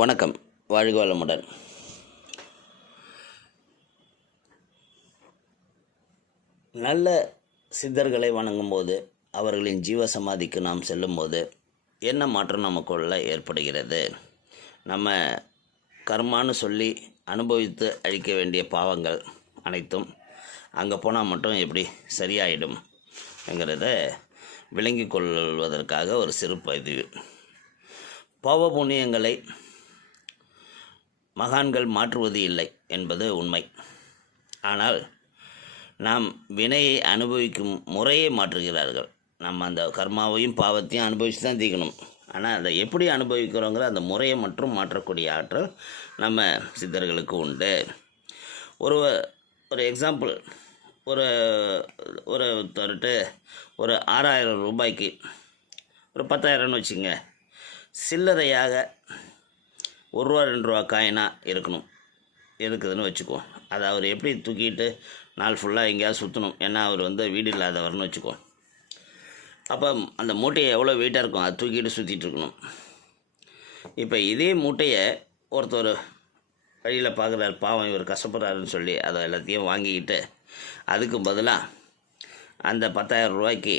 வணக்கம். வாழ்க வளமுடன். நல்ல சித்தர்களை வணங்கும்போது அவர்களின் ஜீவ சமாதிக்கு நாம் செல்லும்போது என்ன மாற்றம் நமக்குள்ள ஏற்படுகிறது? நம்ம கர்மான்னு சொல்லி அனுபவித்து அழிக்க வேண்டிய பாவங்கள் அனைத்தும் அங்கே போனால் மட்டும் எப்படி சரியாயிடும் என்கிறத விளங்கிக் கொள்வதற்காக ஒரு சிறு பதிவு. பாவ புண்ணியங்களை மகான்கள் மாற்றுவது இல்லை என்பது உண்மை. ஆனால் நாம் வினையை அனுபவிக்கும் முறையை மாற்றுகிறார்கள். நம்ம அந்த கர்மாவையும் பாவத்தையும் அனுபவித்து தான் தீக்கணும் ஆனால் அதை எப்படி அனுபவிக்கிறோங்கிற அந்த முறையை மட்டும் மாற்றக்கூடிய ஆற்றல் நம்ம சித்தர்களுக்கு உண்டு. ஒரு ஒரு எக்ஸாம்பிள் ஒரு ஒரு தருட்டு ஒரு ஆறாயிரம் ரூபாய்க்கு ஒரு பத்தாயிரம்னு வச்சுங்க சில்லறையாக ஒரு ரூபா ரெண்டு ரூபா காயினாக இருக்கணும். இருக்குதுன்னு வச்சுக்குவோம் அதை அவர் எப்படி தூக்கிட்டு நாள் ஃபுல்லாக எங்கேயாவது சுற்றணும் ஏன்னா அவர் வந்து வீடு இல்லாதவர்னு வச்சுக்கோ. அப்போ அந்த மூட்டையை எவ்வளோ வெயிட்டாக இருக்கும்? அதை தூக்கிட்டு சுற்றிட்டு இருக்கணும். இப்போ இதே மூட்டையை ஒருத்தர் வழியில் பார்க்குறாரு பாவம் இவர் கஷ்டப்படுறாருன்னு சொல்லி அதை எல்லாத்தையும் வாங்கிக்கிட்டு அதுக்கு பதிலாக அந்த பத்தாயிரம் ரூபாய்க்கு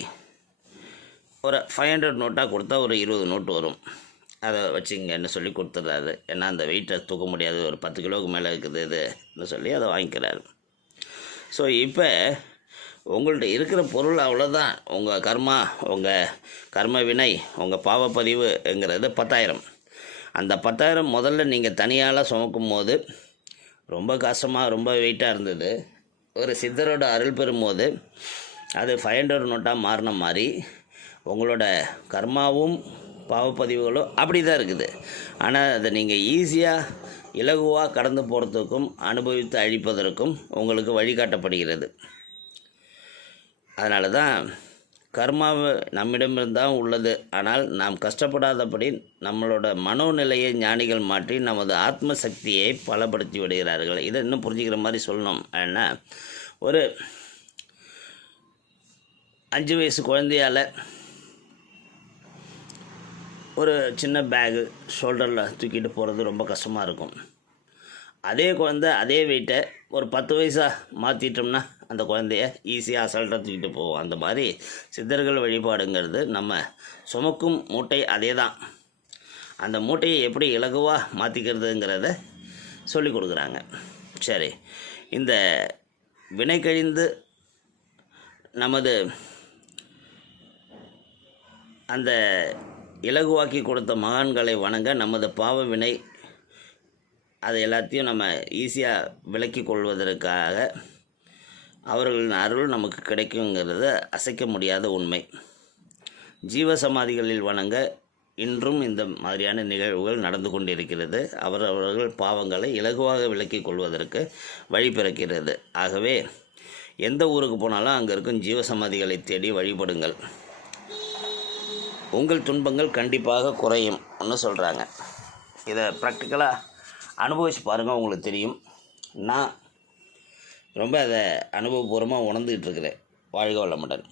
ஒரு ஃபைவ் ஹண்ட்ரட் நோட்டாக கொடுத்தா ஒரு இருபது நோட்டு வரும். அதை வச்சுங்கன்னு சொல்லி கொடுத்துட்றாரு ஏன்னா அந்த வெயிட்டை தூக்க முடியாது. ஒரு பத்து கிலோவுக்கு மேலே இருக்குது இதுன்னு சொல்லி அதை வாங்கிக்கிறாரு. ஸோ இப்போ உங்கள்கிட்ட இருக்கிற பொருள் அவ்வளோதான் உங்கள் கர்மா உங்கள் கர்ம வினை உங்கள் பாவப்பதிவுங்கிறது பத்தாயிரம். அந்த பத்தாயிரம் முதல்ல நீங்கள் தனியால் சுமக்கும் போது ரொம்ப கஷ்டமாக ரொம்ப வெயிட்டாக இருந்தது. ஒரு சித்தரோட அருள் பெறும்போது அது ஃபைவ் ஹண்ட்ரட் நோட்டாக மாறின மாதிரி உங்களோட கர்மாவும் பாவப்பதிவுகளோ அப்படி தான் இருக்குது. ஆனால் அதை நீங்கள் ஈஸியாக இலகுவாக கடந்து போகிறதுக்கும் அனுபவித்து அழிப்பதற்கும் உங்களுக்கு வழிகாட்டப்படுகிறது. அதனால தான் கர்மாவு நம்மிடமிருந்தான் உள்ளது. ஆனால் நாம் கஷ்டப்படாதபடி நம்மளோட மனோநிலையை ஞானிகள் மாற்றி நமது ஆத்ம சக்தியை பலப்படுத்தி விடுகிறார்கள். இதை இன்னும் புரிஞ்சுக்கிற மாதிரி சொல்லணும். ஏன்னா ஒரு அஞ்சு வயசு குழந்தையால் ஒரு சின்ன பேகு ஷோல்டரில் தூக்கிட்டு போகிறது ரொம்ப கஷ்டமாக இருக்கும். அதே குழந்த அதே வெயிட்டை ஒரு பத்து வயசாக மாற்றிட்டோம்னா அந்த குழந்தைய ஈஸியாக அசால்ட்டாக தூக்கிட்டு போவோம். அந்த மாதிரி சித்தர்கள் வழிபாடுங்கிறது நம்ம சுமக்கும் மூட்டை அதே தான் அந்த மூட்டையை எப்படி இலகுவாக மாற்றிக்கிறதுங்கிறத சொல்லி கொடுக்குறாங்க. சரி இந்த வினை கழிந்து நமது அந்த இலகுவாக்கி கொடுத்த மகான்களை வணங்க நமது பாவ வினை அதை எல்லாத்தையும் நம்ம ஈஸியாக விலக்கி கொள்வதற்காக அவர்களின் அருள் நமக்கு கிடைக்குங்கிறது அசைக்க முடியாத உண்மை. ஜீவ சமாதிகளில் வணங்க இன்றும் இந்த மாதிரியான நிகழ்வுகள் நடந்து கொண்டிருக்கிறது. அவரவர்கள் பாவங்களை இலகுவாக விலக்கி கொள்வதற்கு வழி பிறக்கிறது. ஆகவே எந்த ஊருக்கு போனாலும் அங்கே இருக்கும் ஜீவ சமாதிகளை தேடி வழிபடுங்கள். உங்கள் துன்பங்கள் கண்டிப்பாக குறையும் ஒன்று சொல்கிறாங்க இதை ப்ராக்டிக்கலாக அனுபவிச்சு பாருங்கள் உங்களுக்கு தெரியும். நான் ரொம்ப அதை அனுபவபூர்வமாக உணர்ந்துக்கிட்டு இருக்கிறேன் வாழ்க வளமுடன்.